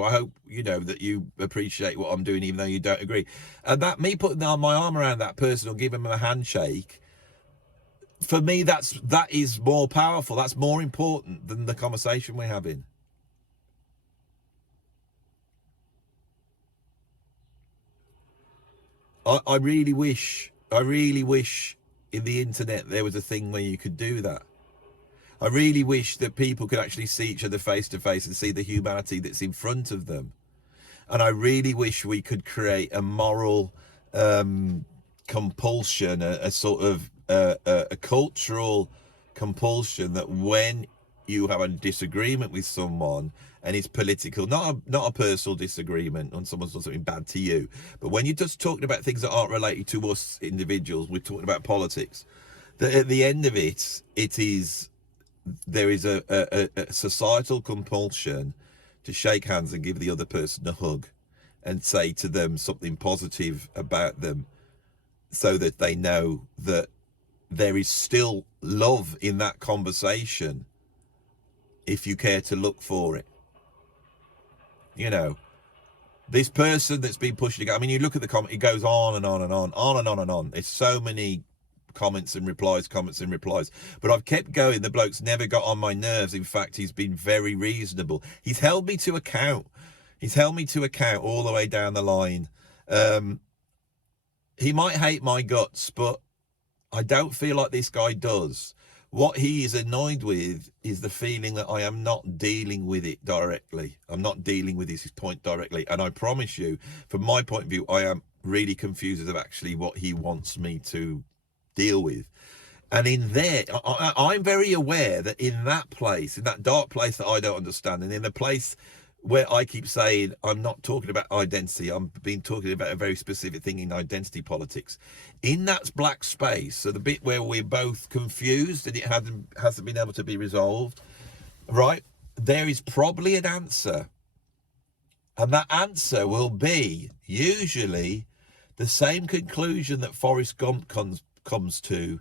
hope, that you appreciate what I'm doing, even though you don't agree. And that me putting my arm around that person or giving them a handshake, for me, that is more powerful. That's more important than the conversation we're having. I really wish in the internet there was a thing where you could do that. I really wish that people could actually see each other face to face and see the humanity that's in front of them. And I really wish we could create a moral compulsion, a sort of a cultural compulsion, that when you have a disagreement with someone and it's political, not a personal disagreement on someone's done something bad to you, but when you're just talking about things that aren't related to us individuals, we're talking about politics, that at the end of it, there is a societal compulsion to shake hands and give the other person a hug and say to them something positive about them, so that they know that there is still love in that conversation if you care to look for it. You know, this person that's been pushed against, I mean, you look at the comment, it goes on and on and on, on and on and on. There's so many comments and replies. But I've kept going. The bloke's never got on my nerves. In fact, he's been very reasonable. He's held me to account. All the way down the line. He might hate my guts, but I don't feel like this guy does. What he is annoyed with is the feeling that I am not dealing with it directly. I'm not dealing with his point directly. And I promise you, from my point of view, I am really confused of actually what he wants me to deal with. And in there, I'm very aware that in that place, in that dark place that I don't understand, and in the place where I keep saying I'm not talking about identity, I'm been talking about a very specific thing in identity politics. In that black space, so the bit where we're both confused and it hasn't been able to be resolved, right? There is probably an answer. And that answer will be usually the same conclusion that Forrest Gump comes to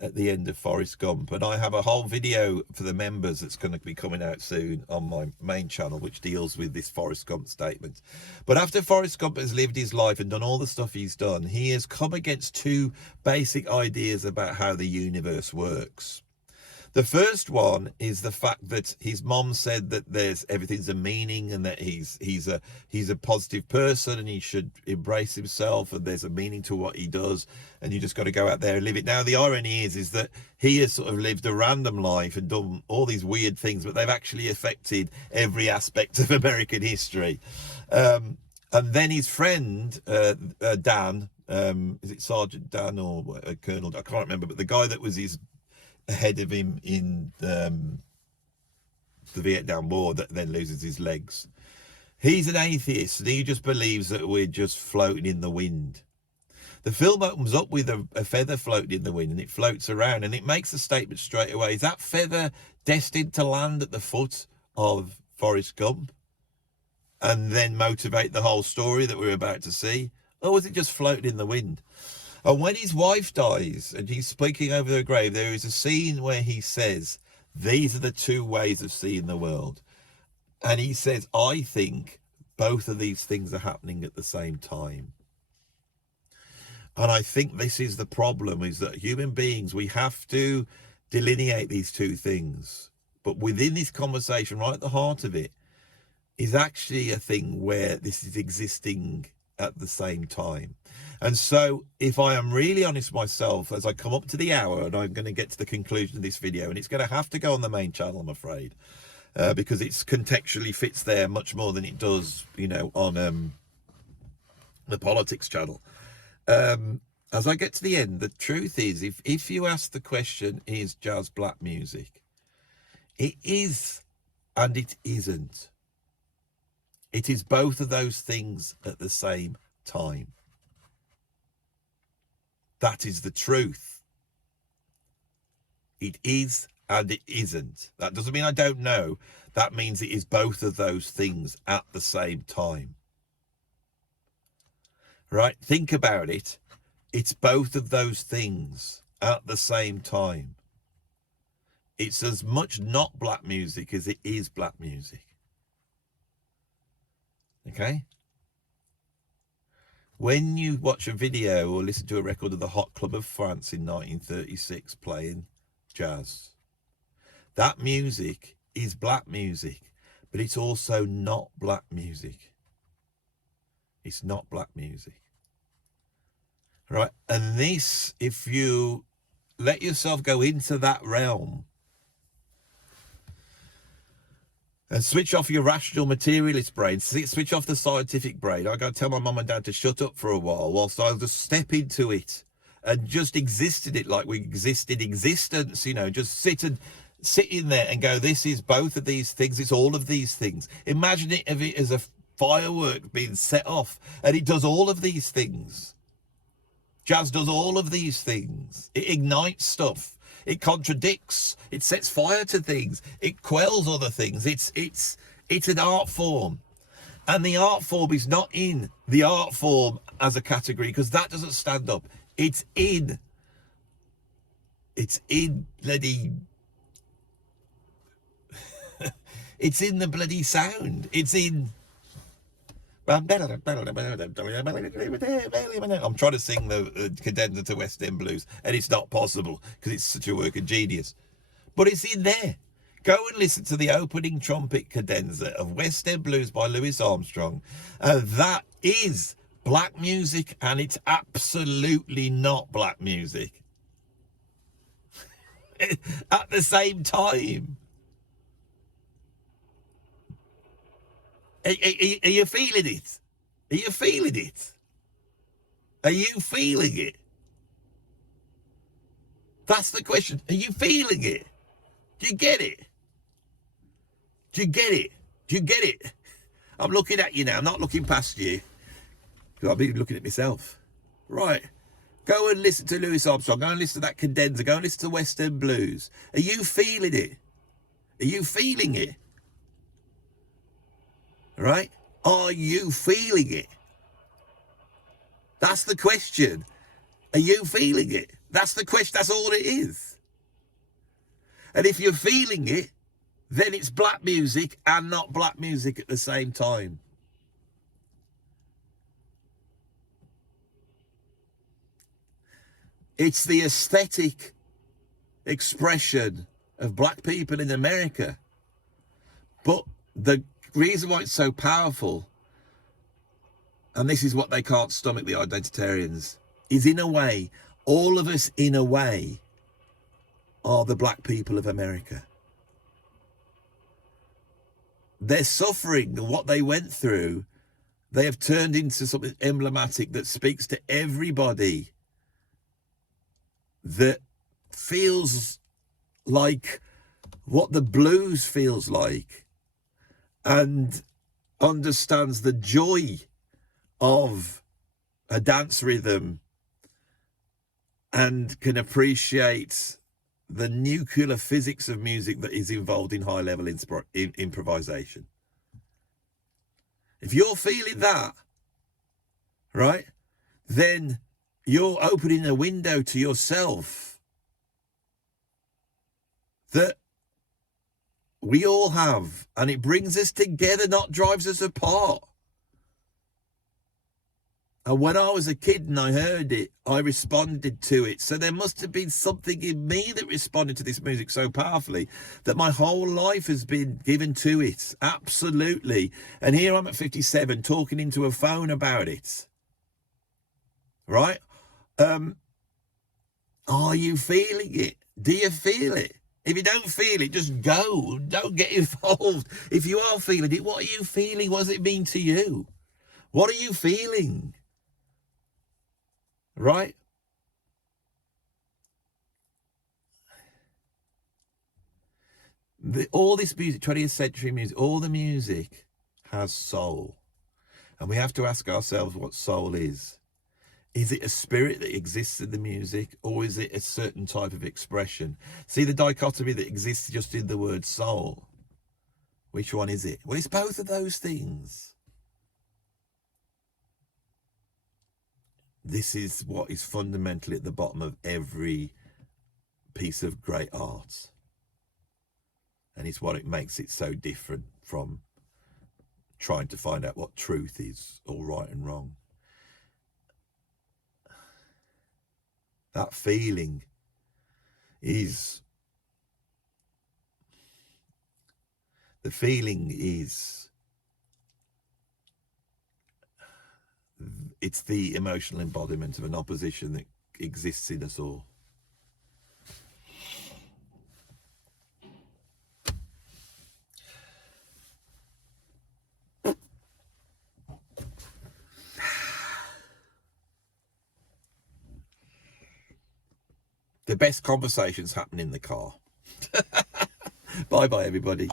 at the end of Forrest Gump. And I have a whole video for the members that's going to be coming out soon on my main channel, which deals with this Forrest Gump statement. But after Forrest Gump has lived his life and done all the stuff he's done, he has come against two basic ideas about how the universe works. The first one is the fact that his mom said that everything's a meaning, and that he's a positive person and he should embrace himself, and there's a meaning to what he does, and you just got to go out there and live it. Now, the irony is that he has sort of lived a random life and done all these weird things, but they've actually affected every aspect of American history. And then his friend, Dan, is it Sergeant Dan or Colonel? I can't remember, but the guy that was ahead of him in the Vietnam War that then loses his legs. He's an atheist and he just believes that we're just floating in the wind. The film opens up with a feather floating in the wind, and it floats around, and it makes a statement straight away. Is that feather destined to land at the foot of Forrest Gump and then motivate the whole story that we're about to see? Or was it just floating in the wind? And when his wife dies and he's speaking over her grave, there is a scene where he says, these are the two ways of seeing the world. And he says, I think both of these things are happening at the same time. And I think this is the problem, is that human beings, we have to delineate these two things. But within this conversation, right at the heart of it, is actually a thing where this is existing at the same time. And so if I am really honest myself, as I come up to the hour, and I'm going to get to the conclusion of this video, and it's going to have to go on the main channel, I'm afraid, because it's contextually fits there much more than it does, you know, on the politics channel. As I get to the end, the truth is, if you ask the question, is jazz black music? It is, and it isn't. It is both of those things at the same time. That is the truth. It is and it isn't. That doesn't mean I don't know. That means it is both of those things at the same time. Right? Think about it. It's both of those things at the same time. It's as much not black music as it is black music. Okay? When you watch a video or listen to a record of the Hot Club of France in 1936 playing jazz, that music is black music, but it's also not black music. It's not black music. Right? And this, if you let yourself go into that realm and switch off your rational materialist brain, switch off the scientific brain. I got to tell my mum and dad to shut up for a while whilst I'll just step into it and just exist in it like we exist in existence, you know, just sit and sitting there and go, this is both of these things, it's all of these things. Imagine it as a firework being set off, and it does all of these things. Jazz does all of these things. It ignites stuff. It contradicts. It sets fire to things. It quells other things. It's an art form. And the art form is not in the art form as a category, because that doesn't stand up. It's in bloody... it's in the bloody sound. It's in... I'm trying to sing the cadenza to West End Blues, and it's not possible because it's such a work of genius. But it's in there. Go and listen to the opening trumpet cadenza of West End Blues by Louis Armstrong. That is black music, and it's absolutely not black music. At the same time. Are you feeling it? Are you feeling it? Are you feeling it? That's the question. Are you feeling it? Do you get it? Do you get it? Do you get it? I'm looking at you now. I'm not looking past you, because I've been looking at myself. Right. Go and listen to Louis Armstrong. Go and listen to that cadenza. Go and listen to West End Blues. Are you feeling it? Are you feeling it? Right? Are you feeling it? That's the question. Are you feeling it? That's the question. That's all it is. And if you're feeling it, then it's black music and not black music at the same time. It's the aesthetic expression of black people in America. But the reason why it's so powerful, and this is what they can't stomach, the identitarians, is in a way, all of us in a way are the black people of America. Their suffering and what they went through, they have turned into something emblematic that speaks to everybody, that feels like what the blues feels like, and understands the joy of a dance rhythm, and can appreciate the nuclear physics of music that is involved in high-level improvisation. If you're feeling that, right, then you're opening a window to yourself that we all have, and it brings us together, not drives us apart. And when I was a kid and I heard it, I responded to it. So there must have been something in me that responded to this music so powerfully that my whole life has been given to it. Absolutely. And here I'm at 57 talking into a phone about it. Right? Are you feeling it? Do you feel it? If you don't feel it, just go. Don't get involved. If you are feeling it, what are you feeling? What does it mean to you? What are you feeling? Right? All this music, 20th century music, all the music has soul. And we have to ask ourselves what soul is. Is it a spirit that exists in the music, or is it a certain type of expression? See the dichotomy that exists just in the word soul. Which one is it? Well, it's both of those things. This is what is fundamentally at the bottom of every piece of great art. And it's what it makes it so different from trying to find out what truth is, or right and wrong. That feeling is, it's the emotional embodiment of an opposition that exists in us all. The best conversations happen in the car. Bye bye, everybody.